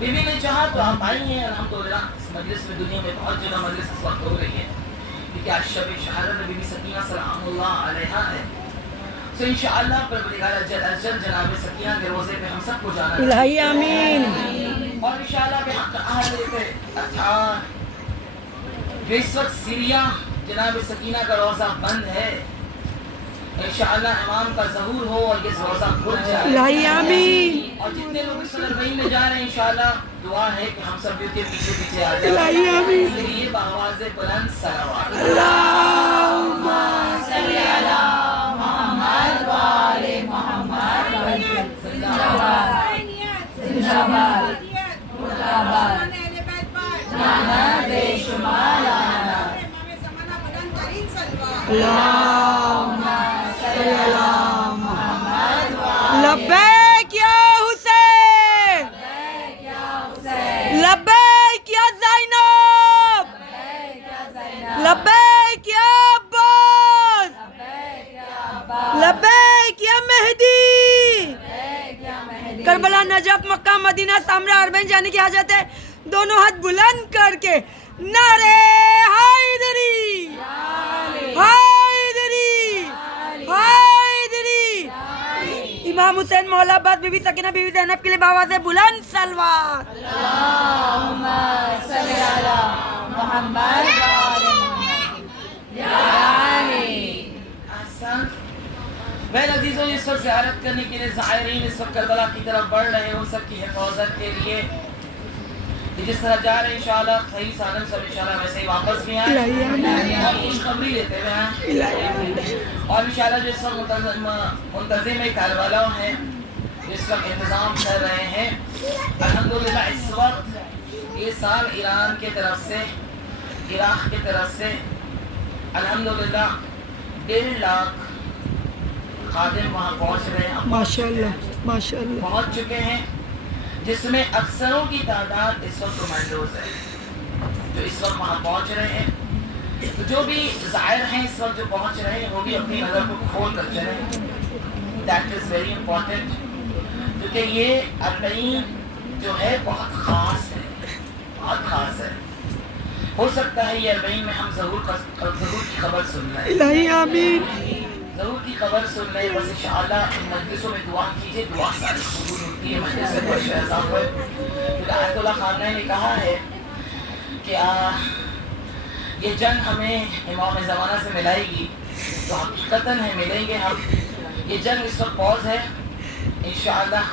बीवी ने चाहा तो आप आई हैं अल्हम्दुलिल्लाह इस मजलिस में। दुनिया में बहुत जगह मजलिस इस वक्त हो रही है, क्योंकि आज शब शहादत बीबी सकीना सलामुल्लाह अलैहा है। तो इंशाअल्लाह परवरदिगार अजल जनाब सकीना के रोज़े पे हम सबको जाना है। इलाही आमीन। और इंशाअल्लाह बिहक़ अहले अत्हार, जो इस वक्त सीरिया जनाब सकीना का रोज़ा बंद है, इंशाअल्लाह इमाम का ज़हूर हो और ये रोज़ा खुल जाए। इलाही आमीन। और जितने लोग इस रमज़ान में जा रहे हैं इंशाअल्लाह दुआ है कि हम सब के पीछे पीछे आ जाए। इलाही आमीन। इसलिए बावाज़े बुलंद सलावत अल्लाहुम्मा सल्ली अला मुहम्मद व आले मुहम्मद। जिंदाबाद जिंदाबाद मुर्दाबाद। लाना बेशुमार लाना। अल्लाहुम्मा सल्ली अला मुहम्मद व आले। लब्बैक या हुसैन, लब्बैक या ज़ैनब, लब्बैक या अब्बास, लब्बैक या मेहदी। करबला, नजफ, मक्का, मदीना, सामरा, अरबैन जाने की हाजत है। दोनों हाथ बुलंद करके नारे हैदरी हैदरी हैदरी। इमाम हुसैन, मौला अब्बास, बीबी सकीना, बीबी ज़ैनब के लिए बाबा से बुलंद सलवात। अल्लाहुम्मा सल्ली अला मुहम्मद व आले मुहम्मद। मेरे अजीज़ों, इस वक्त ज़ियारत करने के लिए ज़ायरीन इस वक्त करबला की तरफ बढ़ रहे हैं, उन सब की हिफाजत के लिए कि जिस तरह जा रहे हैं इंशाअल्लाह सही सालम सब इंशाअल्लाह वैसे ही वापस भी आए और खुशखबरी लेते हुए आए। और इंशाअल्लाह जो इस वक्त मुंतज़िम करबला हैं, जिस वक्त इंतज़ाम कर रहे हैं, अल्हम्दुलिल्लाह इस वक्त ये साल ईरान के तरफ से, इराक़ की तरफ से अल्हम्दुलिल्लाह 1.5 लाख खादिम वहाँ पहुँच रहे हैं। माशाअल्लाह माशाअल्लाह पहुँच चुके हैं, जिसमें अक्सरों की तादाद इस वक्त कमांडोज है जो इस वक्त वहाँ पहुँच रहे हैं। तो जो भी ज़ायर हैं इस वक्त जो पहुँच रहे हैं, वो भी अपनी नज़र को खोल कर चलें। दैट इज़ वेरी इम्पोर्टेंट, क्योंकि ये 40 जो है बहुत ख़ास है, बहुत ख़ास है। हो सकता है ये 40 में हम ज़रूर की खबर सुन लें। इलाही आमीन। ज़रूर की खबर सुन लें। बस इंशाअल्लाह इन मजलिसों में दुआ कीजिए, दुआ सारी कबूल होती है। मजलिस से आयतुल्लाह खामनई ने कहा है कि ये जंग हमें इमाम ज़माना से मिलाएगी, तो हकीकतन है मिलेंगे हम। ये जंग इस वक्त पॉज है, इंशाअल्लाह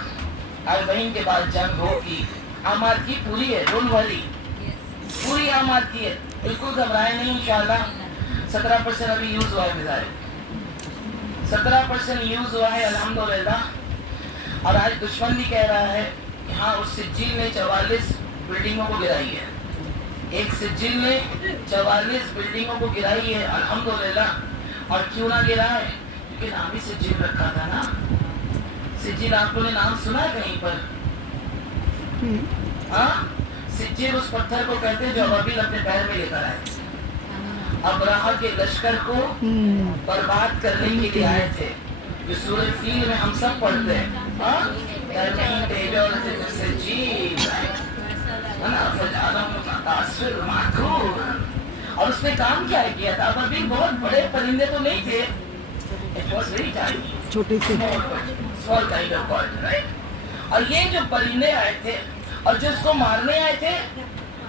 40 के बाद जंग होगी। आमादगी पूरी है, डोंट वरी, पूरी आमादगी है, बिल्कुल घबराए नहीं। इंशाअल्लाह 17% अभी यूज़ हुआ है, मिसाइल 17% यूज़ हुआ है अल्हम्दुलिल्लाह। और आज दुश्मन भी कह रहा है कि हाँ उस सिज्जिल ने 44 बिल्डिंगों को गिराई है, एक सिज्जिल ने 44 बिल्डिंगों को गिराई है अल्हम्दुलिल्लाह। और क्यों ना गिराए, क्योंकि नाम ही सिज्जिल रखा था ना। सिज्जिल आप लोगों ने नाम सुना है कहीं पर? हाँ, सिज्जिल उस पत्थर को कहते हैं जो अबाबिल अपने पैर में लेकर आए, अब्राहा के लश्कर को बर्बाद करने के लिए आए थे, जो सूरह फील में हम सब पढ़ते हैं। और उसने काम क्या किया था? अबाबिल बहुत बड़े परिंदे तो नहीं थे, छोटे से small kind of bird, right? और ये जो परिंदे आए थे और जो उसको मारने आए थे,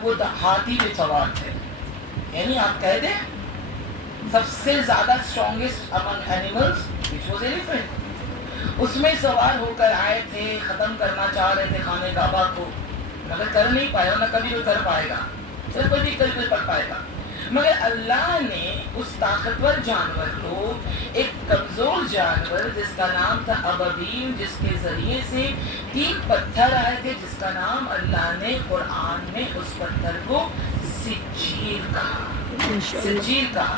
वो हाथी पे सवार थे। यानी आप कह दें सबसे ज्यादा strongest among animals which was elephant, उसमें सवार होकर आए थे, खत्म करना चाह रहे थे खाने काबा को, मगर कर नहीं पाया, ना कभी कोई कर पाएगा, चलो कोई भी कोई कर पाएगा। मगर अल्लाह ने उस ताकतवर जानवर को, एक कमजोर जानवर जिसका नाम था अबाबील, जिसके जरिए से 3 पत्थर आए थे, जिसका नाम अल्लाह ने कुरान में उस पत्थर को सिज्जील कहा, सिज्जील कहा,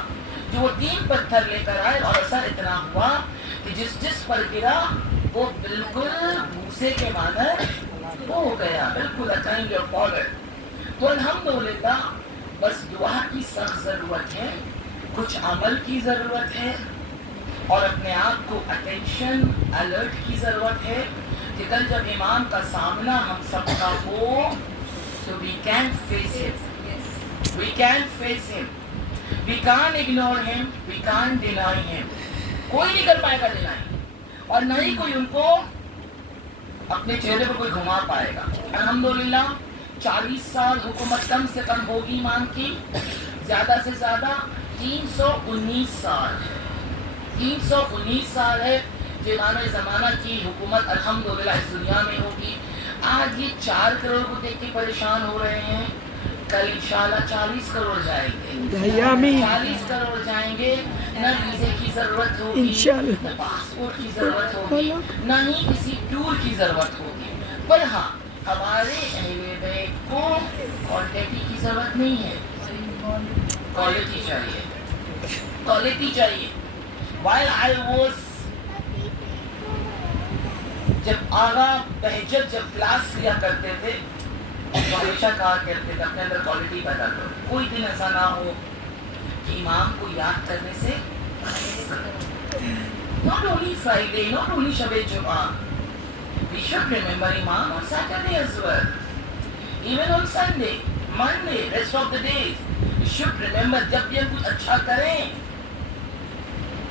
जो वो 3 पत्थर लेकर आए। और असर इतना हुआ कि जिस पर गिरा वो बिल्कुल भूसे के मानर हो गया, बिल्कुल काइंड ऑफ पाउडर। तो अल्हम्दुलिल्लाह बस दुआ की सख्त ज़रूरत है, कुछ अमल की ज़रूरत है, और अपने आप को अटेंशन अलर्ट की ज़रूरत है کہ کل جب امام کا سامنا ہم سب کا ہو so we can face him. We can face him. We can't ignore him. We can't deny him. کوئی نہیں کر پائے گا ڈینائی، اور نہ ہی کوئی ان کو اپنے چہرے پر کوئی گھما پائے گا. الحمدللہ 40 سال حکومت کم سے کم ہوگی امام کی، زیادہ سے زیادہ 319 سال ہے. 319 سال ہے جو امام زمانہ کی حکومت الحمدللہ اس دنیا میں ہوگی. آج یہ 4 کروڑ کو دیکھ کے پریشان ہو رہے ہیں، کل انشاءاللہ 40 کروڑ جائیں گے. 40 کروڑ جائیں گے. نہ ویزے کی ضرورت ہوگی، نہ پاسپورٹ کی ضرورت ہوگی، نہ ہی کسی ٹور کی ضرورت ہوگی. پر ہاں ہمارے اہل بیت کو کوانٹٹی کی ضرورت نہیں ہے، کوالٹی چاہیے، کوالٹی چاہیے. While I was جب آغا بہجت جب کلاس لیا کرتے تھے تو ہمیشہ کہا کرتے تھے اپنے اندر کوالٹی پیدا کرو. کوئی دن ایسا نہ ہو کہ امام کو یاد کرنے سے not only Friday, not only شب جمعہ, we should remember Imam on Saturday as well. Even on Sunday, Monday, rest of the days, we should remember جب بھی ہم کچھ اچھا کریں،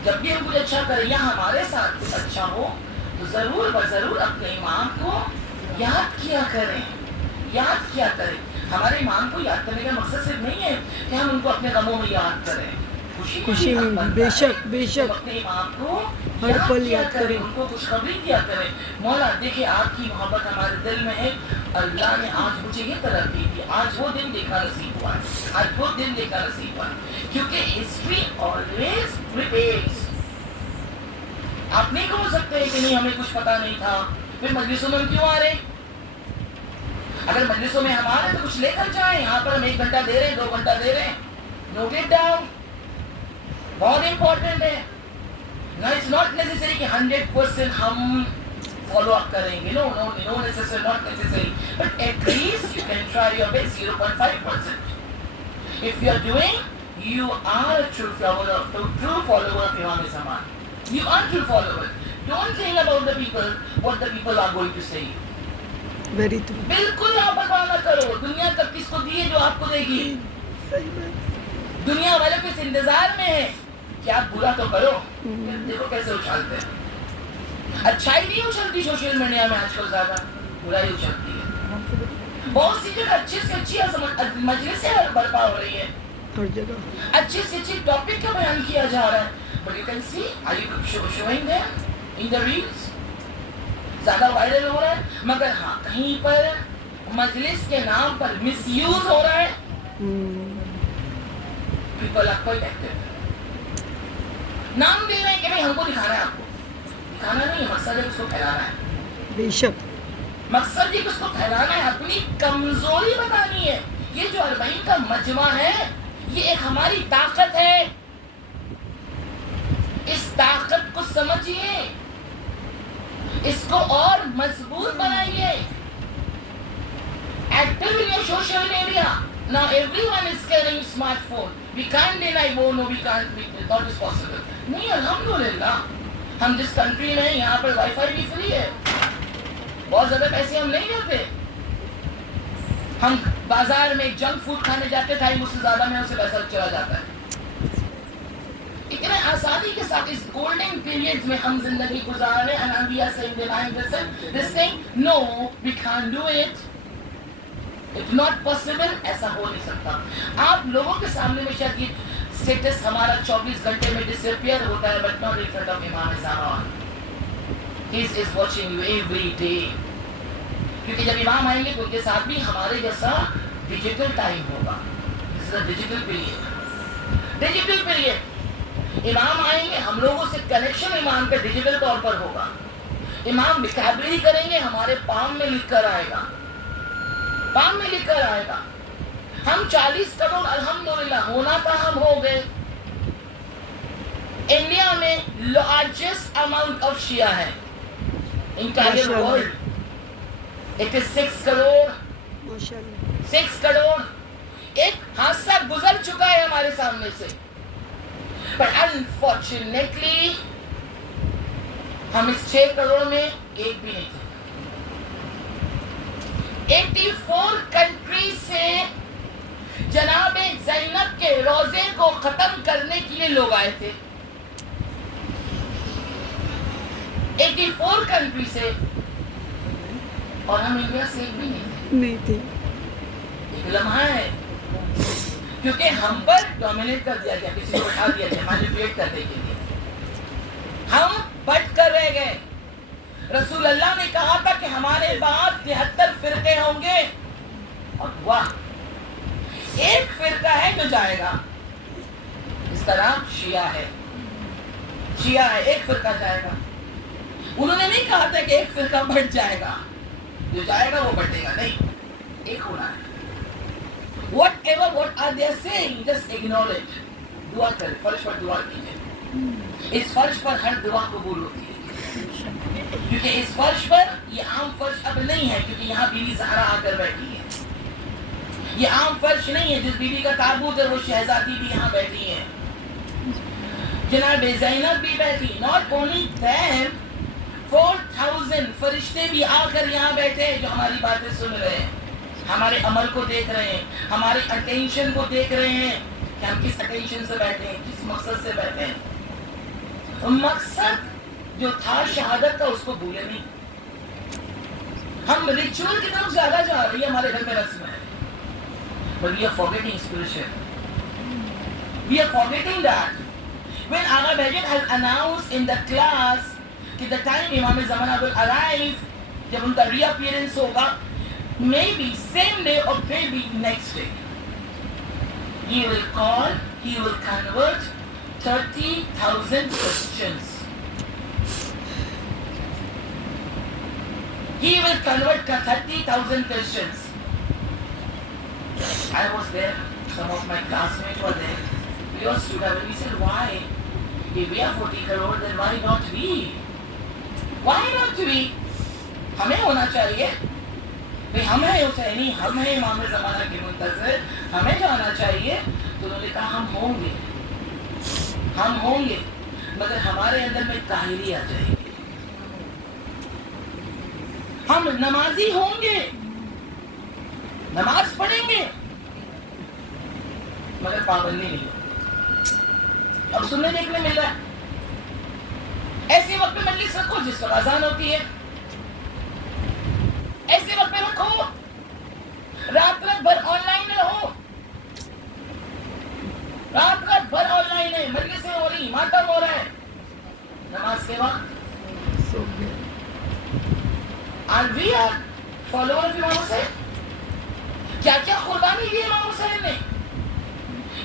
جب بھی ہم کچھ اچھا کریں یا ہمارے ساتھ کچھ اچھا ہو تو ضرور بضرور اپنے امام کو یاد کیا کریں، یاد کیا کریں. ہمارے امام کو یاد کرنے کا مقصد صرف نہیں ہے کہ ہم ان کو اپنے غموں میں یاد کریں، خوشی میں بے شک بے شک اپنے امام کو ہر پل یاد کریں، ان کو خوشخبری دیا کریں. مولا دیکھیں آپ کی محبت ہمارے دل میں ہے، اللہ نے آج مجھے یہ ترقی دی، آج وہ دن دیکھنا نصیب ہوا ہے، آج وہ دن دیکھنا نصیب ہوا ہے. کیونکہ ہسٹری آلویز ریپیٹس. آپ نہیں کہہ سکتے کہ نہیں ہمیں کچھ پتا نہیں تھا، پھر مجلسوں میں ہم کیوں آ رہے؟ اگر مجلسوں میں ہم آ رہے ہیں تو کچھ لے کر جائیں. یہاں پر ہم 1 گھنٹہ دے رہے ہیں، 2 گھنٹہ دے رہے ہیں، نوٹ اٹ ڈاؤن، بہت امپورٹنٹ ہے. نہ اٹس ناٹ نیسیسری کہ 100% ہم فالو اپ کریں گے. No necessary, not necessary, but at least you can try your best 0.5%. If you are doing, you are a true follower of Imam Zaman. You are true follower. Don't think about the people, what the people are going to say. Very true. بالکل آپ پرواہ نہ کرو. دنیا تک کس کو دی ہے جو آپ کو دے گی. دنیا والے کس انتظار میں ہے کہ آپ برا تو کرو. دیکھو کیسے اچھالتے ہیں. اچھائی نہیں اچھلتی سوشل میڈیا میں آج کل، زیادہ برائی اچھلتی ہے. بہت سی جگہ اچھی سے اچھی مجلسیں برپا ہو رہی ہے، ہر جگہ اچھی سے اچھی ٹاپک کا بیان کیا جا رہا ہے. But you can see, are you showing them in the reels? زیادہ وائرل ہو رہا ہے. مگر ہاں کہیں پر مجلس کے نام پر مس یوز ہو رہا ہے. People are quite active. نام دے رہے ہیں کہ بھائی ہم کو دکھانا ہے، آپ کو دکھانا نہیں ہے، مقصد ہے اس کو پھیلانا ہے. بے شک مقصد یہ کہ اس کو پھیلانا ہے، اپنی کمزوری بتانی ہے. یہ جو 40 کا مجمع ہے یہ ایک ہماری طاقت ہے. اس طاقت کو سمجھیے، اس کو اور مضبوط بنائیے. Active in your social media. Now everyone is carrying smartphone. We can't deny, oh no, we can't, not is possible. نہیں الحمدللہ ہم جس کنٹری میں ہیں یہاں پر وائی فائی بھی فری ہے. بہت زیادہ پیسے ہم نہیں دیتے. ہم بازار میں جنک فوڈ کھانے جاتے تھے، اس سے زیادہ میں اسے پیسہ چلا جاتا ہے. اتنے آسانی کے ساتھ اس گولڈن پیریڈ میں ہم زندگی گزار رہے ہیں. and we are saying denying this thing. No, we can't do it. It's not possible. ایسا ہو نہیں سکتا. آپ لوگوں کے سامنے میں شاید یہ اسٹیٹس ہمارا 24 گھنٹے میں ڈسپیئر ہوتا ہے، but not in front of امام زمان. He is watching you every day. کیونکہ جب امام آئیں گے تو ان کے ساتھ بھی ہمارے جیسا ڈیجیٹل ٹائم ہوگا. This is a digital period. Digital period. امام آئیں گے، ہم لوگوں سے کنیکشن امام کا ڈیجیٹل طور پر ہوگا. امام وکیبلری کریں گے، ہمارے پام میں لکھ کر آئے گا، پام میں لکھ کر آئے گا. ہم 40 کروڑ الحمدللہ ہونا تھا، ہم ہو گئے. انڈیا میں لارجسٹ اماؤنٹ آف شیعہ ہے entire world. It is 6 crore. 6 crore. ایک حادثہ گزر چکا ہے ہمارے سامنے سے. But unfortunately ہم اس 6 کروڑ میں ایک بھی نہیں تھے. 84 کنٹری سے جناب زینب کے روزے کو ختم کرنے کے لیے لوگ آئے تھے. 84 کنٹری سے, اور ہم انڈیا سے ایک بھی نہیں تھے. ایک لمحہ ہے کیونکہ ہم پر ڈومینیٹ کر دیا گیا, کسی کو اٹھا دیا گیا مینیپولیٹ کرنے کے لیے. ہم بٹ کر رہ گئے. رسول اللہ نے کہا تھا کہ ہمارے بعد 73 فرقے ہوں گے, اور واہ ایک فرقہ ہے جو جائے گا, اس کا نام شیعہ ہے. شیعہ ہے, ایک فرقہ جائے گا. انہوں نے نہیں کہا تھا کہ ایک فرقہ بٹ جائے گا, جو جائے گا وہ بٹے گا, نہیں, ایک ہونا ہے. Whatever what are they saying, just ignore it. دعا کریں, فرش پر دعا کیجئے. اس فرش پر ہر دعا قبول ہوتی ہے, کیونکہ اس فرش پر, یہ عام فرش اب نہیں ہے کیونکہ یہاں بی بی زہرا آ کر بیٹھی ہے. یہ عام فرش نہیں ہے, جس بی بی کا تابوت ہے وہ شہزادی بھی یہاں بیٹھی ہے, جناب زینب بھی بیٹھی. Not only them, 4000 فرشتے بھی آ کر یہاں بیٹھے ہیں جو ہماری باتیں سن رہے ہیں, ہمارے عمل کو دیکھ رہے ہیں, ہماری اٹینشن کو دیکھ رہے ہیں کہ ہم کس اٹینشن سے بیٹھے ہیں, کس مقصد سے بیٹھے ہیں. مقصد جو تھا شہادت کا اس کو بھولے نہیں. ہم ریچول کی طرف زیادہ جا رہی ہے, ہمارے گھر میں رسم ہے, but we are forgetting spiritual. We are forgetting that when Agha Bajit has announced in the class کہ the time Imam Zamana will arrive, جب ان کا ری اپیئرنس ہوگا, maybe same day or maybe next day, he will call, he will convert 30,000 Christians. He will convert 30,000 Christians. I was there, some of my classmates were there. We all stood up and we said, why? If we are 40 crore, then why not we? Why not we? ہمیں ہونا چاہیے, ہم ہیں حسینی, ہم ہیں امام زمانہ کے منتظر, ہمیں جانا چاہیے. تو انہوں نے کہا ہم ہوں گے مگر ہمارے اندر میں طاہری آ جائے گی. ہم نمازی ہوں گے, نماز پڑھیں گے, مگر پابندی نہیں ہوگی. اب سننے دیکھنے مل رہا ہے, ایسے وقت میں مجلس رکھو جس پر اذان ہوتی ہے, ایسے وقت میں رکھو, رات بھر آن لائن رہو, رات بھر آن لائن ہے, مجلسیں ہو رہی, ماتم ہو رہا ہے, نماز کے وقت. And we are followers of Imam Hussain. کیا کیا قربانی دی امام حسین نے.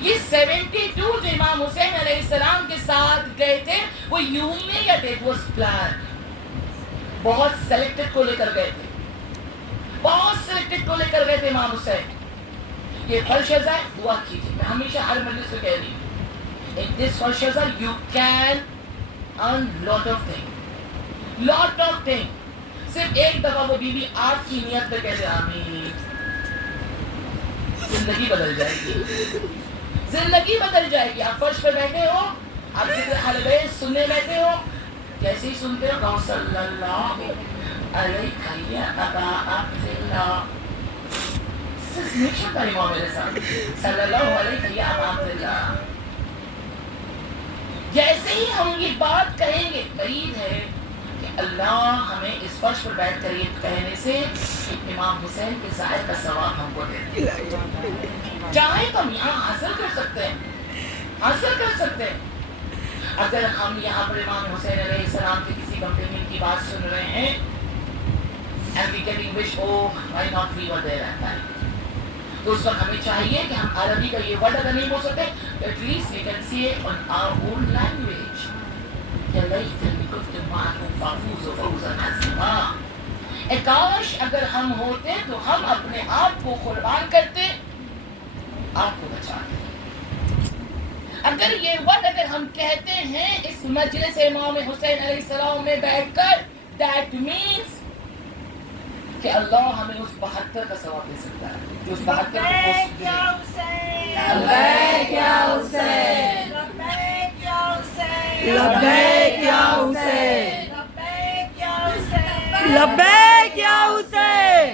یہ 72 جو امام حسین علیہ السلام کے ساتھ گئے تھے وہ یوں ہی نہیں گئے تھے, it was planned. بہت سلیکٹڈ کو لے کر گئے تھے, بہت سلیکٹڈ کو لے کر گئے تھے امام حسین. یہ فرش ہے, دعا کیجیے. میں ہمیشہ ہر مجلس سے کہہ رہی ہوں, in this فرش ہے you can earn lot of things. صرف ایک دفعہ وہ بی بی آپ کی نیت پہ کہتے آمین, زندگی بدل جائے گی, زندگی بدل جائے گی. آپ فرش پہ بیٹھے ہو, آپ ذکر اہل بیت سننے بیٹھے ہو, جیسے ہی سنتے ہو کہو صلی اللہ علیہ یا ابا عبداللہ, نیچے پڑھی ہوا میرے ساتھ, صلی اللہ علیہ یا ابا عبداللہ. جیسے ہی ہم یہ بات کہیں گے, بعید ہے کہ اللہ ہمیں اس فرش پر بیٹھ کر یہ کہنے سے امام حسین کے ظاہر کا ثواب ہم کو دے دیں. چاہے تو ہم یہاں حاصل کر سکتے ہیں. اگر ہم یہاں پر امام حسین علیہ السلام کے کسی کمپینین کی بات سن رہے ہیں and we getting wish, oh why not we were there at that, تو اس وقت ہمیں چاہیے کہ ہم عربی کا یہ ورڈ اگر نہیں بول سکتے, at least we can say on our own language. کاش اگر ہم ہوتے تو ہم اپنے آپ کو قربان کرتے, آپ کو بچاتے. اگر یہ ورڈ اگر ہم کہتے ہیں اس مجلس امام حسین علیہ السلام میں بیٹھ کر, that means کہ اللہ ہمیں اس 72 کا ثواب دے سکتا ہے, جو اس 72 کو پوسٹ دے. لبیک یا حسین, لبیک یا حسین, لبیک یا حسین, لبیک یا حسین, لبیک یا حسین.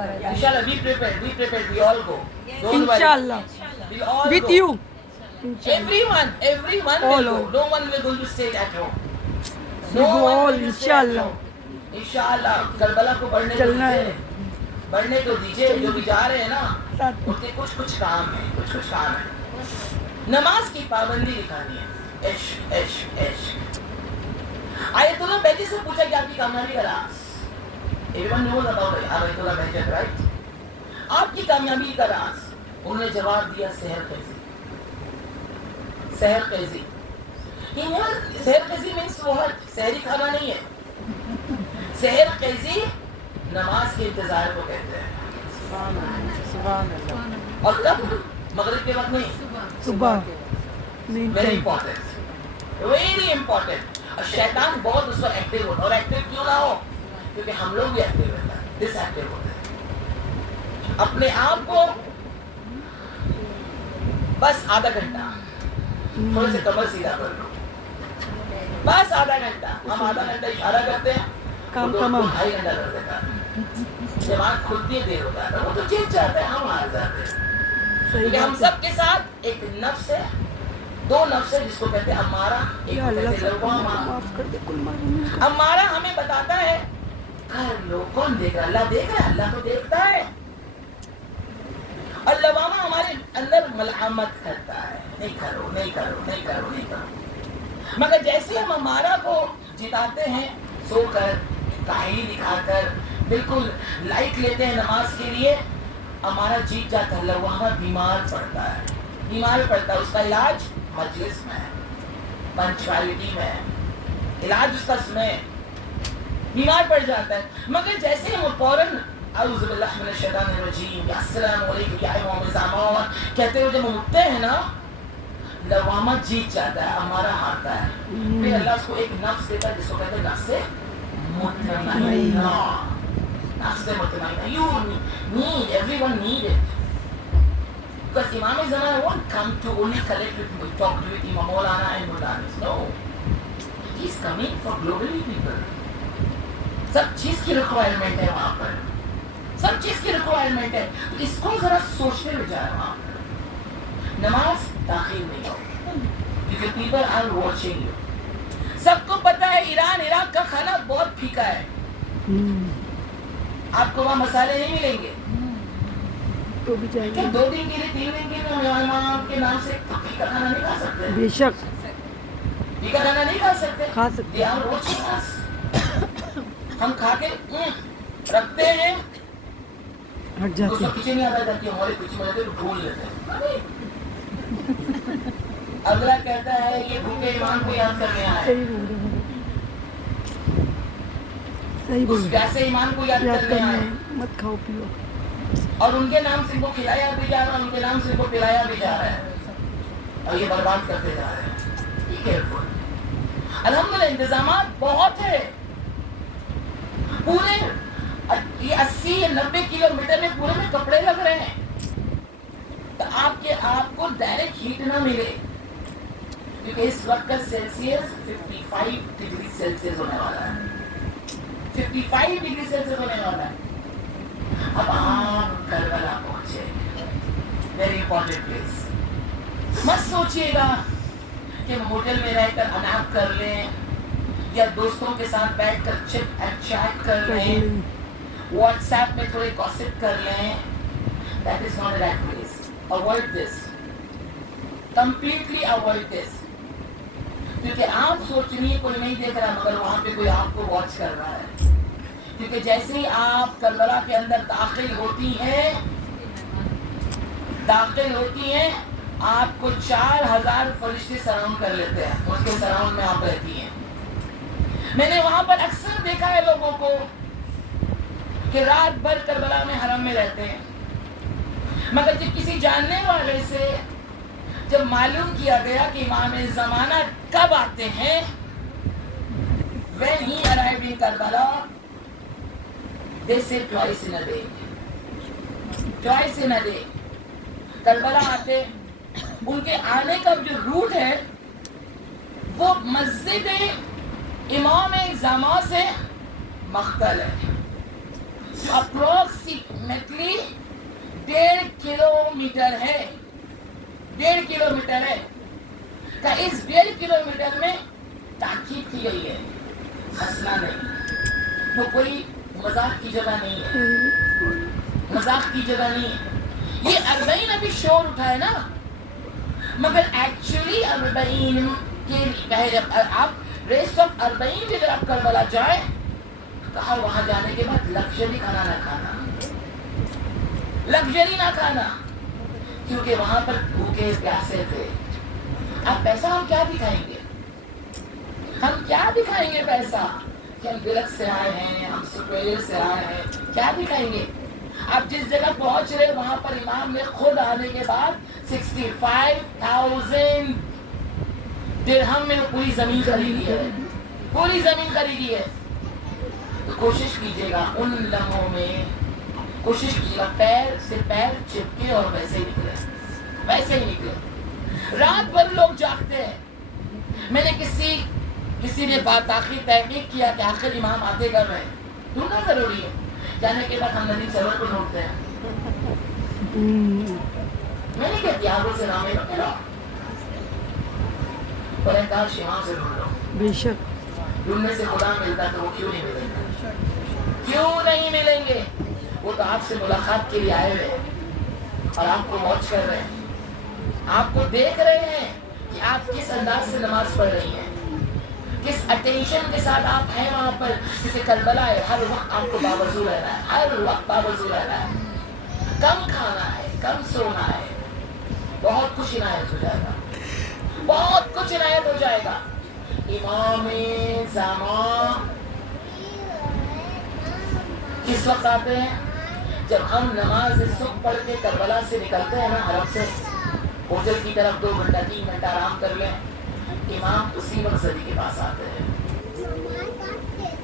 Inshallah, be prepared, we all go. Don't worry. Inshallah. We'll all With go. you. Everyone All will go. over. No one will going to stay at home. We go one all, will stay at inshallah. home. Inshallah, Karbala को बढ़ने को चलना है। दीजिए, बढ़ने को दीजिए। जो भी जा रहे हैं ना, साथ में। उनके कुछ काम है, कुछ काम है। नमाज की पाबंदी दिखानी है। इश्क। आयतुल्लाह बैजी से पूछा कि आपकी कामयाबी का राज। Everyone knows about आयतुल्लाह बैजी, right? आपकी कामयाबी का राज। उन्होंने जवाब दिया सहर कैसी। सहर कैसी मीन्स वो सहरी खाना नहीं है। सहर कैसी नमाज के इंतजार को कहते हैं। और कब? मगरिब के वक्त नहीं, सुबह वेरी इंपॉर्टेंट। और शैतान बहुत उस पर एक्टिव होता है। और एक्टिव क्यों ना हो? क्योंकि हम लोग भी एक्टिव रहता है, डिसएक्टिव होते हैं। अपने आप को बस आधा घंटा थोड़े से कमर सीधा कर लो, बस आधा घंटा। हम आधा घंटा इशारा करते हैं, काम वो तमाम। 2.5 घंटा कर देता है। दिमाग खुलती है, देर होता है, वो तो चीज चाहते हैं, हम हार जाते हैं। सही क्योंकि हम बात है। सब के साथ एक नफ्स है, दो नफ्स है, जिसको कहते हैं अम्मारा, एक या को अल्लाह कहते हैं सबको लवामा। माफ कर दे, कुल मालूम है। अम्मारा हमें बताता है कर लो, कौन देख रहा है? अल्लाह देख रहा है, अल्लाह तो देखता है। और लवामा हमारे अंदर मलआमत करता है, नहीं करो। मगर जैसे हम हमारा को जिताते हैं, सोकर, काहिली दिखाकर, बिल्कुल लाइट लेते हैं नमाज के लिए, हमारा जीत जाता है। लवामा बीमार पड़ता है। उसका इलाज मजलिस में है, पंचुअलिटी में है, इलाज उसका उसमें। बीमार पड़ जाता है। मगर जैसे हम फौरन अऊज़ु बिल्लाहि मिनश शैतानिर रजीम, अस्सलामु अलैकुम या इमाम ज़माना कहते हुए जब हम उठते हैं ना, लवामा जीत जाता है, हमारा हारता है। फिर अल्लाह उसको एक नफ्स देता है, जिसको कहते हैं नफ्से मुतमइन्ना। नफ्से मुतमइन्ना, you need, everyone need it. Because Imam Zamana won't come to only collect with, talk to Imam Maulana and Maulanas. No, he's coming for globally people. सब चीज की रिक्वायरमेंट है वहाँ पर, सब चीज की रिक्वायरमेंट है। तो इसको जरा सोचने में जाए वहाँ पर। नमाज दाखिल नहीं हो, क्योंकि पीपल आर वॉचिंग यू। सबको पता है ईरान इराक का खाना बहुत फीका है। आपको वहाँ मसाले नहीं मिलेंगे, तो भी क्या चाहिए। 2 दिन के लिए 3 दिन के लिए मेहमान के नाम से फीका खाना नहीं खा सकते? बेशक फीका खाना नहीं खा सकते। खा सकते। They are watching us. हम खा के रखते हैं, हट जाते उसको हैं। पीछे नहीं आता जाती, हमारे पीछे में जाते तो भूल लेते हैं। अगला कहता है ये भूखे ईमान को याद करने आए, सही बोल रहे हैं। सही बोल उस रहे प्यासे ईमान को याद हैं। याद करने करना आए, है, मत खाओ पियो। और उनके नाम से इनको खिलाया भी जा रहा है, उनके नाम से इनको पिलाया भी जा रहा है, और ये बर्बाद करते जा रहे हैं। Be careful. अल्हम्दुलिल्लाह इंतजामात बहुत है। पूरे ये 80 या 90 किलोमीटर में पूरे में कपड़े लग रहे हैं, तो आपको डायरेक्ट हीट ना मिले, क्योंकि इस वक्त का सेल्सियस 55 डिग्री सेल्सियस होने वाला है। 55 डिग्री सेल्सियस होने वाला है। अब आप करबला पहुंचे, वेरी इंपॉर्टेंट प्लेस। मत सोचिएगा कि हम होटल में रहकर अनाप कर लें, या दोस्तों के साथ बैठकर चिट एंड चैट कर लें, व्हाट्सएप में थोड़े गॉसिप कर लें। That is not that place. Avoid this, completely avoid this. क्योंकि आप सोच रही है कोई नहीं देख रहा, मगर वहां पे कोई आपको वॉच कर रहा है। क्योंकि जैसे ही आप करबला के अंदर दाखिल होती हैं, आपको 4000 फरिश्ते सराउंड कर लेते हैं, उनके सराउंड में आप रहती हैं। मैंने वहां पर अक्सर देखा है लोगों को कि रात भर करबला में हरम में रहते हैं, मगर जब किसी जानने वाले से जब मालूम किया गया कि इमाम ज़माना कब आते हैं, when he arrived in Karbala, they said twice in a day. Karbala आते, उनके आने का जो रूट है वो मस्जिद इमाम ज़मा से मख्तल है, अप्रोक्स अप्रोक्सीमेटली 1.5 किलोमीटर है, 1.5 किलोमीटर है। का इस 1.5 किलोमीटर में ताकीद की गई है, हंसना नहीं, वो कोई मजाक की जगह नहीं है, मजाक की जगह नहीं है। ये 40 अभी शोर उठाए ना, मगर एक्चुअली 40 के पहले आप रेस्ट ऑफ 40 भी अगर आप करबला जाए, कहा वहां जाने के बाद लग्जरी खाना ना खाना, लग्जरी ना खाना, क्योंकि वहां पर भूखे प्यासे थे। अब पैसा हम क्या दिखाएंगे, हम क्या दिखाएंगे पैसा कि हम दिलक से आए हैं, हम सुपेरियर से आए हैं, क्या दिखाएंगे। आप जिस जगह पहुंच रहे वहां पर इमाम ने खुद आने के बाद 65,000 दिरहम में पूरी जमीन खरीदी है, पूरी जमीन खरीदी है। तो कोशिश कीजिएगा उन लम्हों में, कोशिश कीजिएगा पैर से पैर चिपके और वैसे ही निकले, वैसे ही निकले। रात भर लोग जागते हैं। मैंने किसी ने बात आखिर तहकीक किया कि आखिर इमाम आते कर रहे हैं, ढूंढना जरूरी है। जाने के बाद हम नदी सरोवर को ढूंढते हैं। मैंने क्या किया, आगो से नामे मिला पर काश इमाम से ढूंढ लो। बेशक ढूंढने से खुदा मिलता तो वो क्यों नहीं मिलेंगे, क्यों नहीं मिलेंगे। वो तो आपसे मुलाकात के लिए आए हुए हैं और आपको वॉच कर रहे हैं, आपको देख रहे हैं कि आप किस अंदाज से नमाज पढ़ रही हैं, किस अटेंशन के साथ आप हैं वहां पर। जैसे करबला है, हर वक्त आपको बावजू रहना है, हर वक्त बावजू रहना है, कम खाना है, कम सोना है, बहुत कुछ इनायत हो जाएगा, बहुत कुछ इनायत हो जाएगा। इमाम ज़मान किस वक्त आते हैं, जब हम नमाज सुबह पढ़ के करबला से निकलते हैं ना, हरम से होटल की तरफ 2 घंटा 3 घंटा आराम कर लें, इमाम उसी वक्त जरी के पास आते हैं,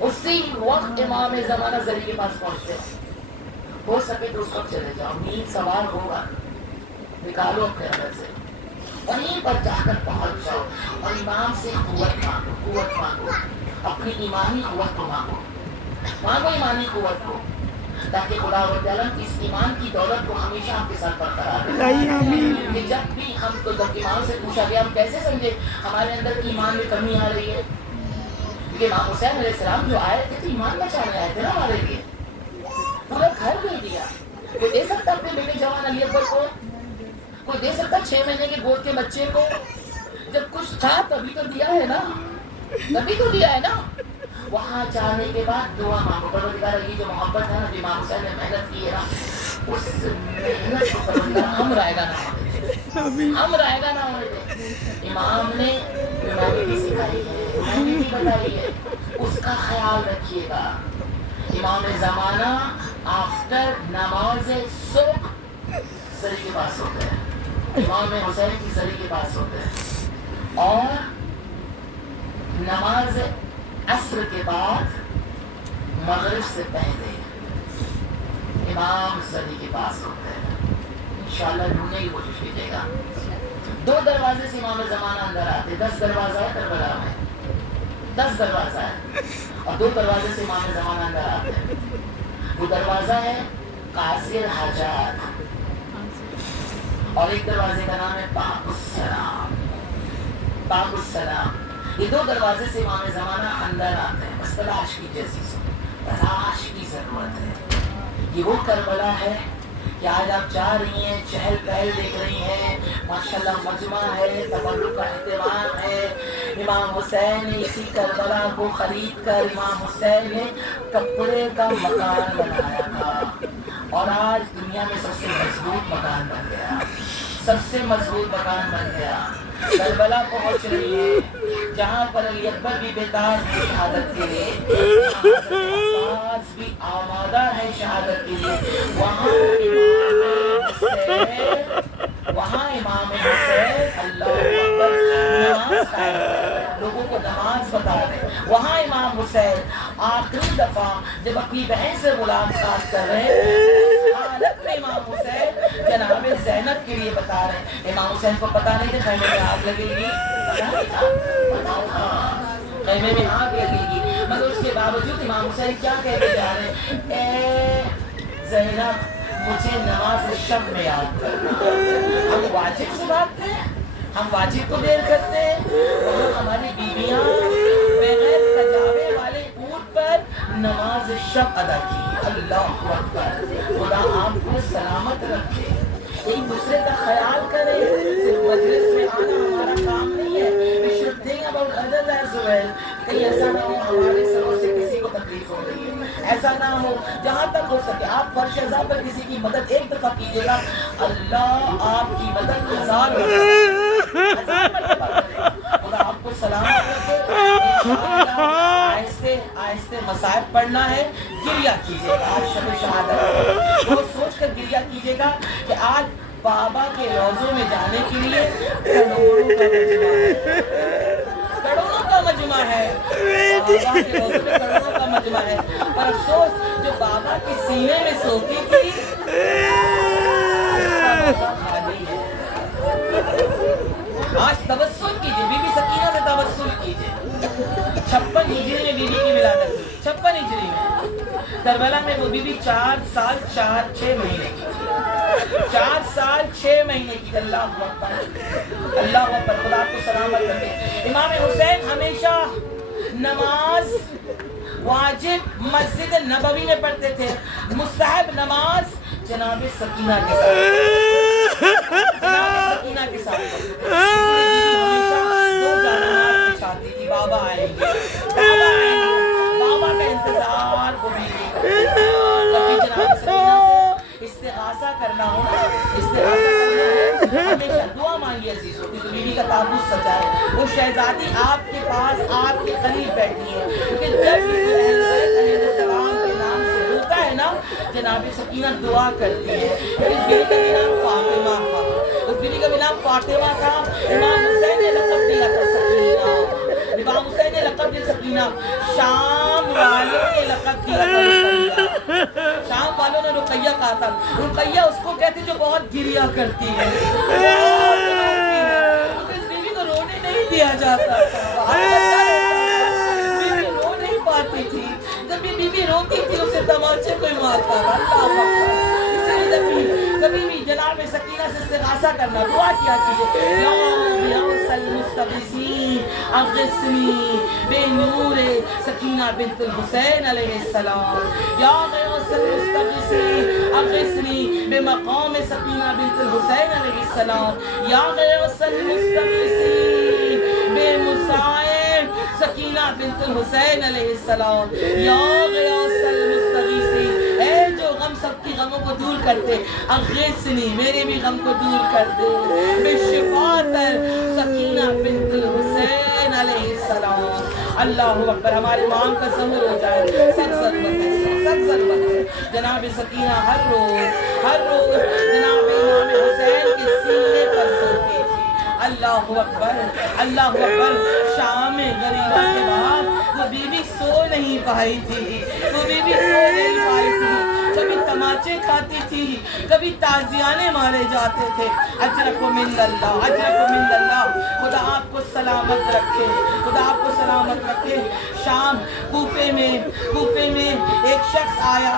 उसी वक्त इमाम ज़माना जरी के पास पहुंचते हैं। हो सके तो उस वक्त चले जाओ, नींद सवार होगा, निकालो अपने अंदर से, वहीं पर जाकर पहुंच जाओ और इमाम से कुव्वत मांगो, कुव्वत मांगो, अपनी ईमानी कुव्वत को मांगो, मांगो ईमानी कुव्वत को, ताकि खुदा इस ईमान की दौलत को हमेशा आपके साथ बरकरार रखे। कि जब भी हम तो जब इमाम से पूछा गया, हम कैसे समझे हमारे अंदर की ईमान में कमी आ रही है, क्योंकि इमाम हुसैन अलैहिस्सलाम जो आए थे तो ईमान बचाने आए थे ना हमारे लिए, पूरा घर दे दिया। कोई दे सकता अपने बेटे जवान अली अकबर को, कोई दे सकता 6 महीने के गोद के बच्चे को, जब कुछ था तभी तो दिया है ना, तभी तो दिया है ना। वहाँ जाने के बाद दुआ मांगो, परवरदिगार ये जो मोहब्बत है ना, इमाम हुसैन ने मेहनत की है ना, उस मेहनत को परवरदिगार हम रायगा ना होने, हम रायगा ना होने दे। इमाम ने बीमारी भी सिखाई है, बीमारी भी बताई है, उसका ख्याल रखिएगा। इमाम ज़माना आफ्टर नमाज सुबह सरी के पास होते हैं, इमाम हुसैन की सरी के पास होते हैं, और नमाज अस्र के बाद मगरिब से पहले इमाम सरी के पास होते हैं। इंशाअल्लाह ढूंढने की कोशिश कीजिएगा। 2 दरवाजे से इमाम ज़माना अंदर आते, 10 दरवाजा है करबला में, 10 दरवाजा है, और 2 दरवाजे से इमाम ज़माना अंदर आते हैं। वो दरवाजा है कासिर हाजात, और एक दरवाजे का नाम है बाबुस्सलाम, बाबुस्सलाम। ये 2 दरवाजे से इमाम ज़माना अंदर आते हैं। बस तलाश कीजिए, तलाश की जरूरत है। ये वो करबला है कि आज आप जा रही हैं, चहल पहल देख रही हैं, माशाल्लाह मजमा है, तबर्रुक का एहतमाम है। इमाम हुसैन ने इसी करबला को खरीद कर इमाम हुसैन ने कपड़े का मकान बनाया था, और आज दुनिया में सबसे मजबूत मकान बन गया, सबसे मजबूत मकान बन गया। करबला पहुंच रही है, जहाँ पर अली अकबर भी बेताज है शहादत के लिए, भी आमादा है शहादत के लिए। वहाँ इमाम हुसैन अल्लाह अकबर नमाज कायम कर रहे हैं, लोगों को नमाज बता रहे हैं। वहाँ इमाम हुसैन आखिरी दफा जब अपनी बहन से मुलाकात कर रहे हैं, हालत में इमाम हुसैन जनाब ज़ैनब के लिए बता रहे हैं। इमाम हुसैन को पता नहीं था खैमे में आग लगेगी, पता था खैमे में आग लगेगी, मगर उसके बावजूद इमाम हुसैन क्या कहते जा रहे हैं, ज़ैनब मुझे नमाज शब में याद करना। हम वाजिब से भागते हैं, हम वाजिब को देर करते हैं, वहाँ हमारी बीवियाँ बगैर कजावे वाले ऊँट पर नमाज शब अदा की। अल्लाह अकबर। खुदा आपको सलामत रखे, एक दूसरे का ख्याल करें। सिर्फ मजलिस में आना हमारा काम नहीं है। We should think about others as well. कहीं ऐसा ना हो हमारे सरों से किसी को तकलीफ हो रही है, ऐसा ना हो। जहाँ तक हो सके आप फर्श अज़ा पर किसी की मदद एक दफा कीजिएगा, अल्लाह आपकी मदद 1000 मरतबा करेगा। खुदा आपको सलामत रखे। आहिस्ते आहिस्ते मसाइब पढ़ना है, गिरिया कीजिएगा। आज शब शहादत वो सोच कर गिरिया कीजिएगा कि आज बाबा के रोज़ों में जाने के लिए करोड़ों का मजमा है। बाबा के रोज़ों में करोड़ों का मजमा है, पर अफसोस जो बाबा के सीने में सोती थी खाली है। आज तवस्सुल कीजिए, बीबी सकीना से तवस्सुल कीजिए। 56 हिजरी में बीबी की विलादत हुई, 56 हिजरी में करबला में वो बीबी 4 साल 6 महीने की, 4 साल 6 महीने की। अल्लाह अकबर, अल्लाह अकबर। खुदा को सलामत रखे। इमाम हुसैन हमेशा नमाज वाजिब मस्जिद नबवी में पढ़ते थे, मुस्तहब नमाज जनाब सकीना के साथ, सकीना के साथ हमेशा 2 जानमाज़ बिछाती थी। बाबा आएंगे, बाबा का इंतजार को भी कभी जनाब सकीना से इस्तिग़ासा करना हो, इस्तिग़ासा करना है, हमेशा दुआ मांगिए अज़ीज़ों की। तो बीवी का ताबूत सजाए, वो शहजादी आपके पास आपके करीब बैठी है, क्योंकि जब भी अलैहिस्सलाम के नाम से होता है ना, जनाब सकीना दुआ करती है। उस बीवी का भी नाम फातिमा था, उस बीवी का भी नाम फातिमा था। इमाम हुसैन ने लक़ब दिया था सकीना, इमाम हुसैन ने लक़ब दिया सकीना। शाम वालों ने लक़ब दिया था रुक़ैया, शाम वालों ने रुक़ैया कहा था। रुक़ैया उसको कहती जो बहुत गिरिया करती है, इस बीवी को रोने नहीं दिया जाता था, बीवी रो नहीं पाती थी। जब भी बीवी रोती थी उसे तमाचे कोई मारता था। अल्लाह अकबर। कभी भी जनाब सकीना से इस्तिग़ासा करना, दुआ किया कीजिए, या मुस्तग़ीसीन अग़िस्नी बेनूरे सकीना बिन्तुल हुसैन अलैहिस्सलाम, या मुस्तग़ीसीन अग़िस्नी बेमक़ाम सकीना बिन्तुल हुसैन अलैहिस्सलाम, या मुस्तग़ीसीन बेमुसाइब सकीना बिन्तुल हुसैन अलैहिस्सलाम, या मुस्तग़ीसीन, ऐ जो गम सबकी गमों को दूर करते, अग़िस्नी मेरे भी गम को दूर कर दे, बिशिफ़ातर सकीना बिन्तुल हुसैन अलैहिस्सलाम। अल्लाहु अकबर। हमारे इमाम का ज़हूर हो जाए, सख्त ज़रूरत है। जनाब सकीना हर रोज़ जनाब इमाम हुसैन के सीने पर सोती थी। अल्लाहु अकबर, अल्लाहु अकबर। शाम गरीबा के बाद वो बीवी सो नहीं पाई थी, वो बीवी सो नहीं पाई थी। कभी तमाचे खाती थी, कभी ताज़ियाने मारे जाते थे। अजरकु मिनल्लाह, अजरकु मिनल्लाह। खुदा आपको सलामत रखे, खुदा आपको सलामत रखे। शाम कूफे में एक शख्स आया,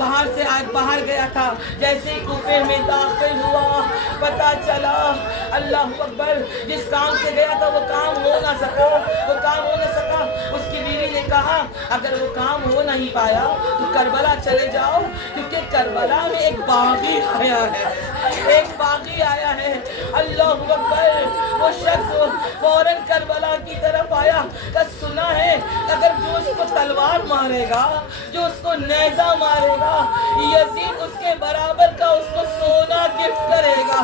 बाहर गया था। जैसे ही कूफे में दाखिल हुआ, पता चला अल्लाह अकबर, जिस काम से गया था वो काम हो ना सका। उसकी बीवी ने कहा अगर वो काम हो नहीं पाया तो करबला चले जाओ, क्योंकि करबला में एक बागी आया है, अल्लाह अकबर। वो शख्स फौरन करबला की तरफ आया, का सुना है अगर जो उसको तलवार मारेगा, जो उसको नेज़ा मारेगा, यजीद उसके बराबर का उसको सोना गिफ्ट करेगा।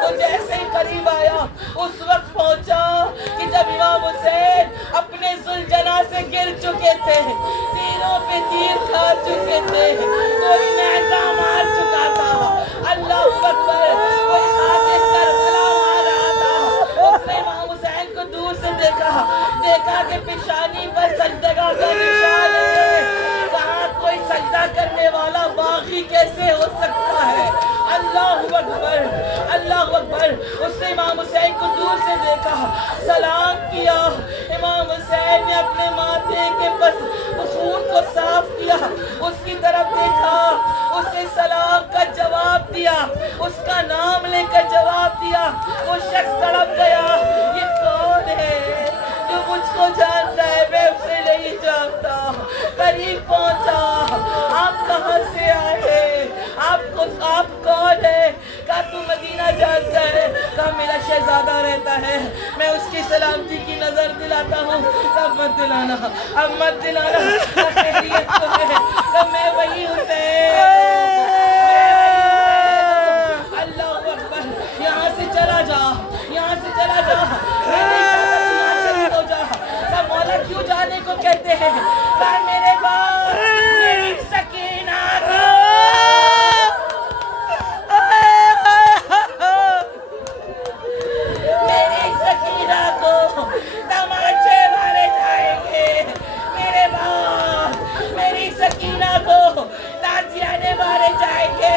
वो जैसे ही करीब आया उस वक्त पहुंचा कि जब इमाम हुसैन अपने जुल्जना से गिर चुके थे, तीरों पे तीर खा चुके थे, कोई नेज़ा मार चुका था। अल्लाह अकबर। कोई खातिर करबला मार रहा था, उसने इमाम हुसैन को दूर से देखा कि पेशानी पर सजदगा का निशान है। कहा कोई सजदा करने वाला बागी कैसे हो सकता है? अल्लाह अकबर। اللہ اکبر. اس نے امام حسین کو دور سے دیکھا, سلام کیا. امام حسین نے اپنے ماتھے کے بس خون کو صاف کیا, اس کی طرف دیکھا, اس نے سلام کا جواب دیا, اس کا نام لے کر جواب دیا. وہ شخص تڑپ گیا, یہ کون ہے جو مجھ کو جانتا ہے, میں اسے نہیں جانتا. قریب پہنچا, آپ کہاں سے آئے, آپ کون ہے؟ کہا تو مدینہ جانتا ہے؟ کہا میرا شہزادہ رہتا ہے, میں اس کی سلامتی کی نظر دلاتا ہوں. اب مت دلانا, اب مت دلانا, خیریت تو ہے. کہا میں وہی حسین, اللہ اکبر. یہاں سے چلا جا, یہاں سے چلا جا, میں نہیں چاہتا تو یہاں سے ہو جا. کہا مولا کیوں جانے کو کہتے ہیں؟ کہا میرے باپ میری سکینہ کو, میری سکینہ کو تماچے مارے جائیں گے. میرے باپ میری سکینہ کو تازیانے مارے جائیں گے,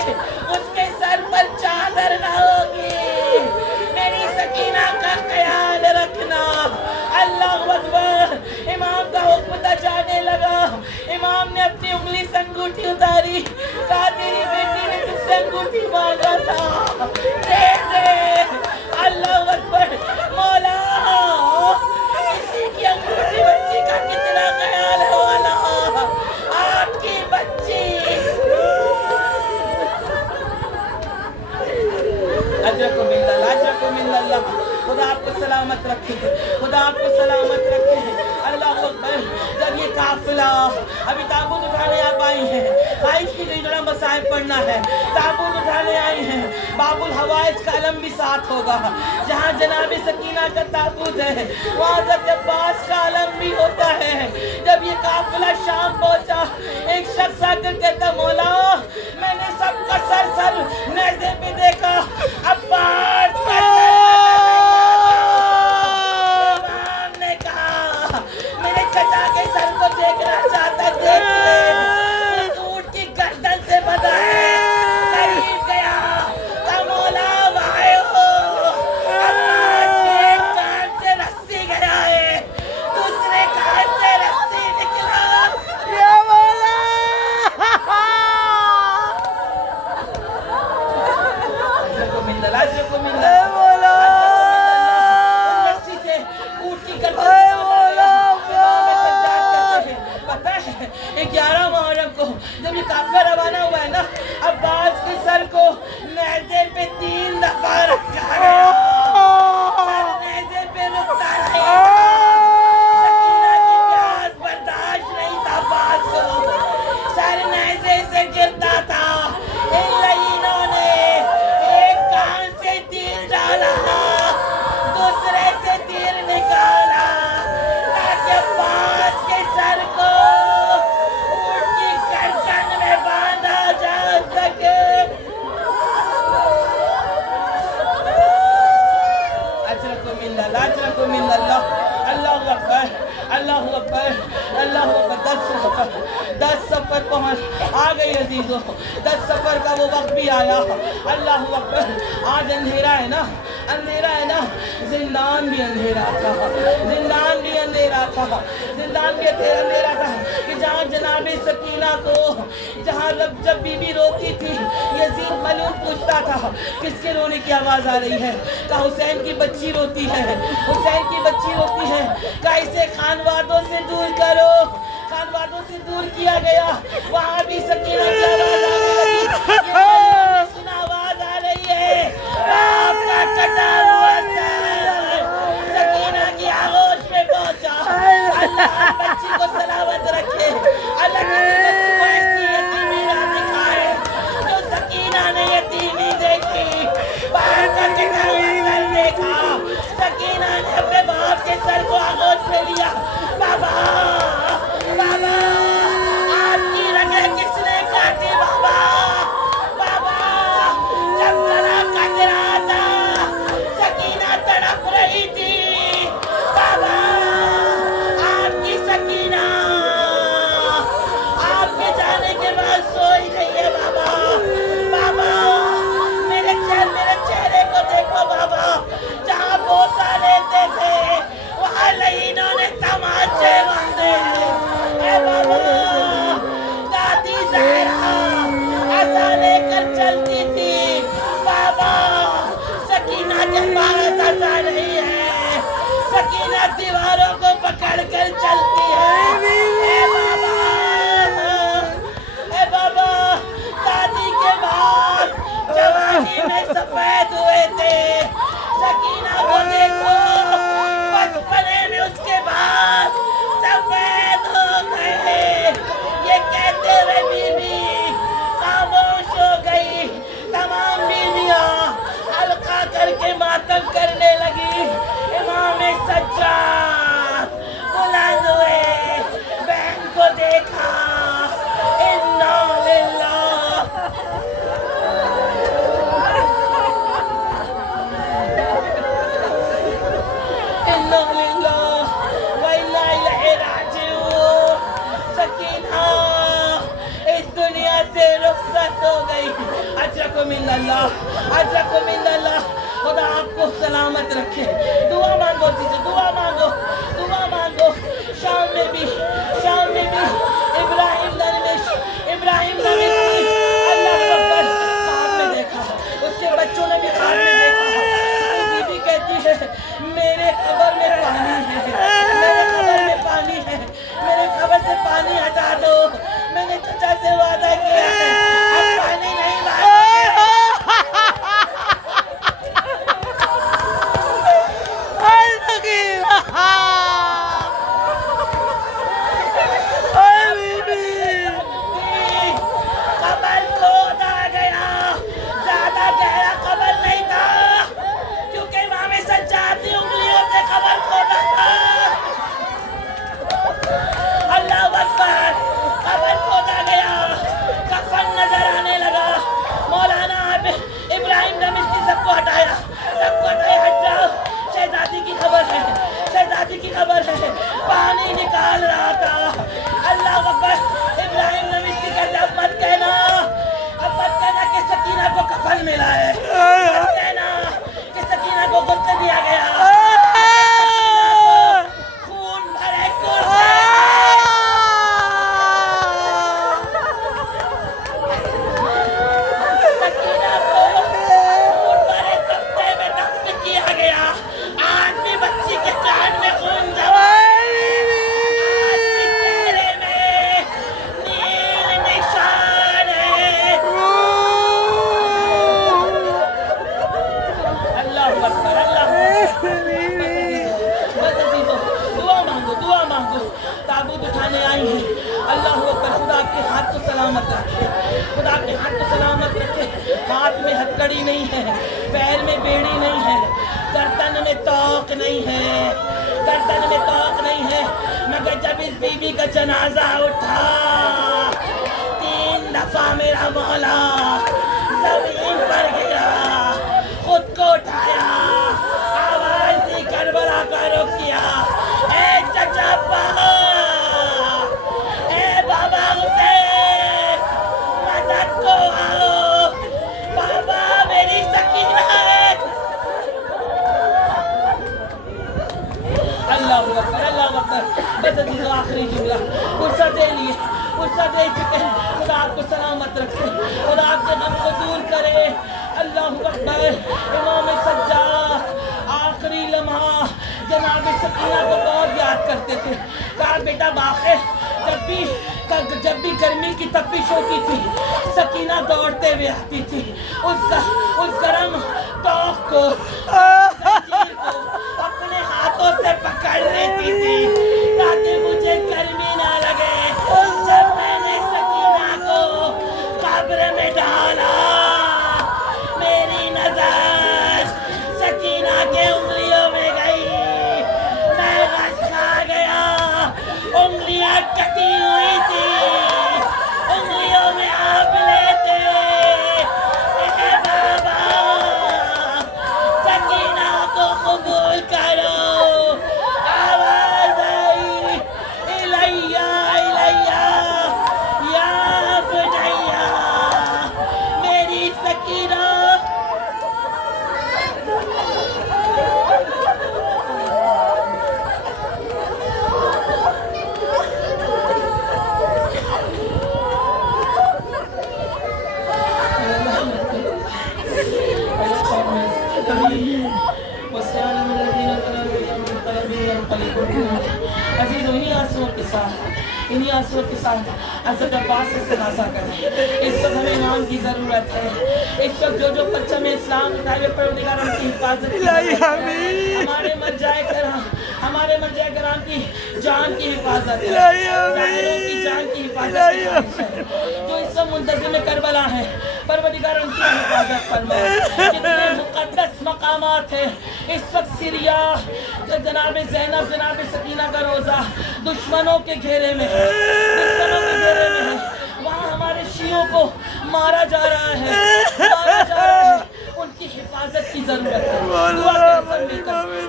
اس کے سر پر چادر نہ ہوگی. میری سکینہ کا خیال رکھنا. اللہ اکبر. امام کا حکم تھا, جانے لگا. امام نے اپنی انگلی سے انگوٹھی اتاری, کہا تیری بیٹی نے تجھ سے انگوٹھی مانگا تھا, دے دے. اللہ اکبر. مولا کسی کی انگوٹھی بچی کا کتنا خیال ہے مولا, آپ کی بچی. اجرکم اللہ, اجرکم اللہ. خدا آپ کو سلامت رکھے, خدا آپ کو سلامت رکھے. اللہ اکبر. جب یہ قافلہ ابھی تابوت اٹھانے آپ آئی ہیں, خواہش کی گئی جڑا مصائب پڑھنا ہے, تابوت اٹھانے آئی ہیں, باب الحوائج کا علم بھی ساتھ ہوگا. جہاں جناب سکینہ کا تابوت ہے وہاں حضرت عباس کا علم بھی ہوتا ہے. جب یہ قافلہ شام پہنچا, ایک شخص آ کر کہتا مولا میں نے سب کا سر نیزے پہ دیکھا, عباس کا امام نے کہا میرے چچا کے سر کو دیکھنا چاہتا, دیکھ لے. اس اونٹ کی گردن سے بندھا ہے. قریب گیا, کہا مولا بھائی ہو, عباس کے ایک کان سے رسی گیا ہے, دوسرے کان سے رسی نکلا. یا مولا. اجرکم اللہ, اجرکم اللہ. رسی سے اونٹ کی گردن سے 11 محرم کو جب یہ قافلہ روانہ ہوا ہے نا, عباس کے سر کو نیزے پہ 3 دفعہ رکھا گیا. سر نیزے پہ رکتا نہیں تھا. سکینہ کی پیاس برداشت نہیں تھا عباس کو, سر نیزے سے گرتا تھا. ان لعینوں نے ایک کان سے تیر ڈالا, دوسرے سے تیر نکالا, تاکہ عباس کے سر کو باندھا جا سکے. اجرکم اللہ, اجرکم اللہ. اللہ اکبر, اللہ اکبر, اللہ اکبر. 10 سفر پہنچ آ گئی عزیزوں, 10 سفر کا وہ وقت بھی آیا. اللہ اکبر. آج اندھیرا ہے نا, اندھیرا ہے نا, زندان بھی اندھیرا تھا, زندان بھی اندھیرا تھا, زندان بھی اندھیرا تھا. کہ جہاں جناب سکینہ کو جہاں جب بی بی روتی تھی, یزید ملعون پوچھتا تھا کس کے رونے کی آواز آ رہی ہے, کہا حسین کی بچی روتی ہے, حسین کی بچی روتی ہے. کہا اسے خانوادوں سے دور کرو. خانوادوں سے دور کیا گیا. وہاں بھی سکینہ کی آواز آنے لگی, یہ سنا آواز آ رہی ہے, آپ کا کٹا ہوا سر سکینہ کی آغوش میں پہنچا. اللہ بچی کو سلامت رکھے, اللہ کسی بچی کو ایسی یتیمی نہ دکھائے جو سکینہ نے یتیمی دیکھی. باہر کا کٹا ہوا سر دیکھا, سکینہ نے اپنے باپ کے سر کو آغوش میں لیا. بابا, بابا, آپ کی رگیں کس نے کاٹی؟ चलती थी बाबा सकीना के पास ऐसा नहीं है सकीना दीवारों को पकड़ कर चलती है ए बाबा शादी के बाद जवानी में सफेद हुए थे सकीना को देखो बचपने में उसके बाद सफेद हो गए ये कहते हुए बीबी खामोश हो गई तमाम बीवियां हल्का करके मातम करने लगी इमाम सज्जाद बुलंद हुए बहन को देखा इन्ना लिल्लाह इन्ना लिल्लाह व इन्ना इलैहि राजिऊन सकीना इस दुनिया से रुखसत हो गई अजरकुम मिनल्लाह खुदा आपको सलामत रखे दुआ मांगो दीजिए दुआ मांगो शाम में भी इब्राहिम नबी अल्लाह अकबर ख्वाब में देखा उसके बच्चों ने भी ख्वाब में देखा बीबी कहती है मेरे कब्र में पानी है मेरे कब्र से पानी हटा दो मैंने चचा से वादा किया है अब पानी नहीं लाएंगे कब्र खोदा गया ज्यादा गहरा कब्र नहीं था क्योंकि इमाम सज्जाद ने उंगलियों से कब्र खोदा था अल्लाह अकबर कब्र खोदा गया कफन नजर आने लगा मौलाना इब्राहिम नमिश्ती सबको हटाया हट जाओ शहजादी की खबर है पानी निकाल रहा था अल्लाह अकबर इब्राहिम नमिश्ती कहते अब मत कहना कि सकीना को कफन मिला है मत कहना कि सकीना को गुस्से दिया गया खून भरे सकीना को खून भरे तख्ते में दफन किया गया आदमी बच्ची के कान में खून जमा आदमी चेहरे में नील निशान है अल्लाह अकबर बस अजीजों दुआ मांगो ताबूत उठाने आई हैं अल्लाह अकबर खुदा आपके हाथ को सलामत रखे हाथ में हथकड़ी नहीं है पैर में बेड़ी नहीं है गर्दन में तोक नहीं है मगर जब इस बीबी का जनाजा उठा 3 दफा मेरा मौला जमीन पर गिरा खुद को उठाया आवाज दी करबला का रुख किया ए चचा ए बाबा हुसैन मदद को आओ बाबा मेरी सकीना है अल्लाह अकबर बस अजीजों आखिरी जुमला फुर्सत दे चुके हैं खुदा आपको सलामत रखे खुदा आपके गम को दूर करे अल्लाह अकबर इमाम सज्जाद आखिरी लम्हा जनाब सकीना को बहुत याद करते थे कहा बेटा बाखिर जब भी गर्मी की तपिश होती थी सकीना दौड़ते हुए आती थी उस गरम तोक को अपने हाथों से पकड़ लेती थी ताकि मुझे गर्मी ना लगे जब मैंने सकीना को कब्र में डाला मेरी नजर सकीना के उंगलियों में गई मैं गश खा गया उंगलियां कटी हुई थी उंगलियों में आंवले थे बाबा सकीना انہی آنسوؤں کے ساتھ حضرت عباس استغاثہ کریں. اس وقت ہمیں ایمان کی ضرورت ہے. اس وقت جو پرچم اسلام اٹھائے ہوئے پروردگار ان کی حفاظت کی ضرورت ہے. ہمارے مر جائے کرام کی جان کی حفاظت ہے. ظاہروں کی جان کی حفاظت ہے. جو اس وقت منتظم کربلا ہیں پروردگار ان کی حفاظت فرما. جتنے مقدس مقامات ہیں اس وقت سیریا جناب زینب جناب سکینہ کا روزہ دشمنوں کے گھیرے میں ہے. وہاں ہمارے شیعوں کو مارا جا رہا ہے. ان کی حفاظت کی ضرورت ہے. دعا کریں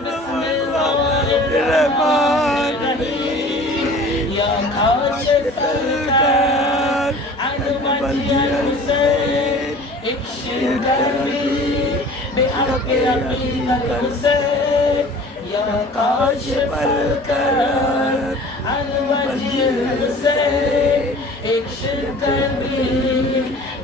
بسم اللہ الرحمن الرحیم. یا کاشف الکرب عن وجه الحسین اکشف کربی بحق عقیقت الحسین. یا کاشف الکرب عن وجه الحسین اکشف کربی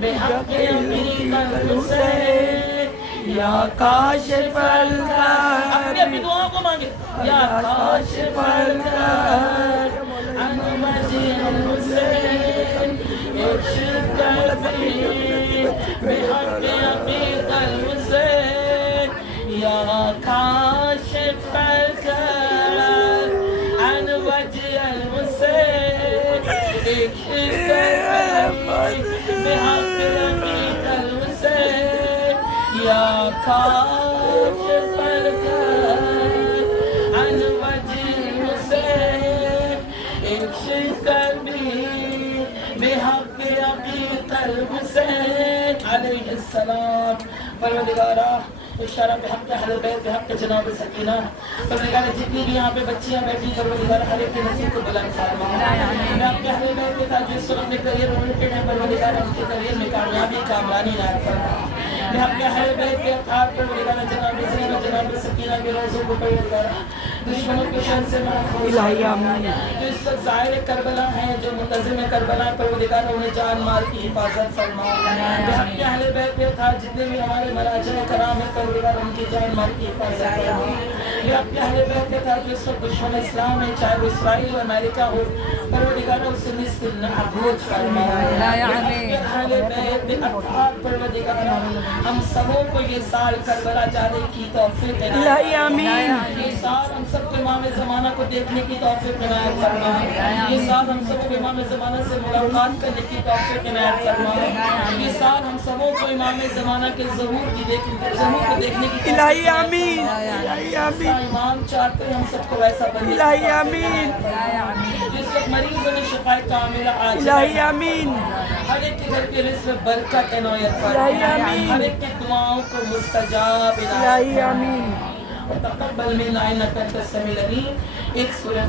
بحق عقیقت الحسین. یا کاشف الکرب اپنی دعاؤں کو مانگے. یا کاشف الکرب عن وجه الحسین اکشف کربی بحق عقیقت الحسین. یا کاشف الکرب عن وجه الحسین اکشف کربی بحق عقیقت الحسین. یا کاشف الکرب عن وجه الحسین اکشف کربی بحق عقیقت الحسین علیہ السلام. پروردگارہ اشارہ بحق اہل بیت بحق جناب سکینہ. پروردگار جتنی بھی یہاں پہ بچیاں بیٹھی پروردگار ہر ایک کے نصیب کو بلند فرما. میں آپ کے اہل بیت کے ساتھ جس وقت اپنے کریئر اورینٹڈ ہے پروردگار ان کے کریئر میں کامیابی کامرانی عنایت فرما. میں آپ کے اہل بیت کے اطہار پروردگار جناب زینب جناب سکینہ کے روزوں کو پروردگار دشمنوں کے شر سے محفوظ فرما. جو اس وقت ظاہر کربلا ہیں جو منتظم کربلا پروردگار انہیں جان مال کی حفاظت فرما. میں آپ کے اہل بیت کے اطہار جتنے بھی ہمارے مراجع کرام ہیں پروردگار ان کی جان مال کی حفاظت فرما. یہ آپ کے اہل بیت کے تھا جس وقت دشمن اسلام ہے چاہے وہ اسرائیل و امریکہ ہو پروردگار اسے نصف نابود فرما. آپ کے اہل بیت کے اطہار پروردگار ہم سبوں کو یہ سال کربلا جانے کی توفیق عنایت فرما. یہ سال ہم سب کو امام زمانہ کو دیکھنے کی توفیق عنایت فرما. یہ سال ہم سب کو امام زمانہ سے ملاقات کرنے کی توفیق عنایت فرما. یہ سال ہم سبوں کو امام زمانہ کے ظہور کو دیکھنے کی الہی آمین. امام چاہتے ہیں ہم سب کو ویسا بنے. الہی آمین. جس وقت مریضوں میں شفا کاملہ آ جائے. الہی آمین. ہر ایک کے گھر کے رزق میں برکت عنایت فرما. ہر ایک کی دعاؤں کو مستجاب عنایت الہی آمین. تقبل منا انک انت السمیع العلیم. ایک سورہ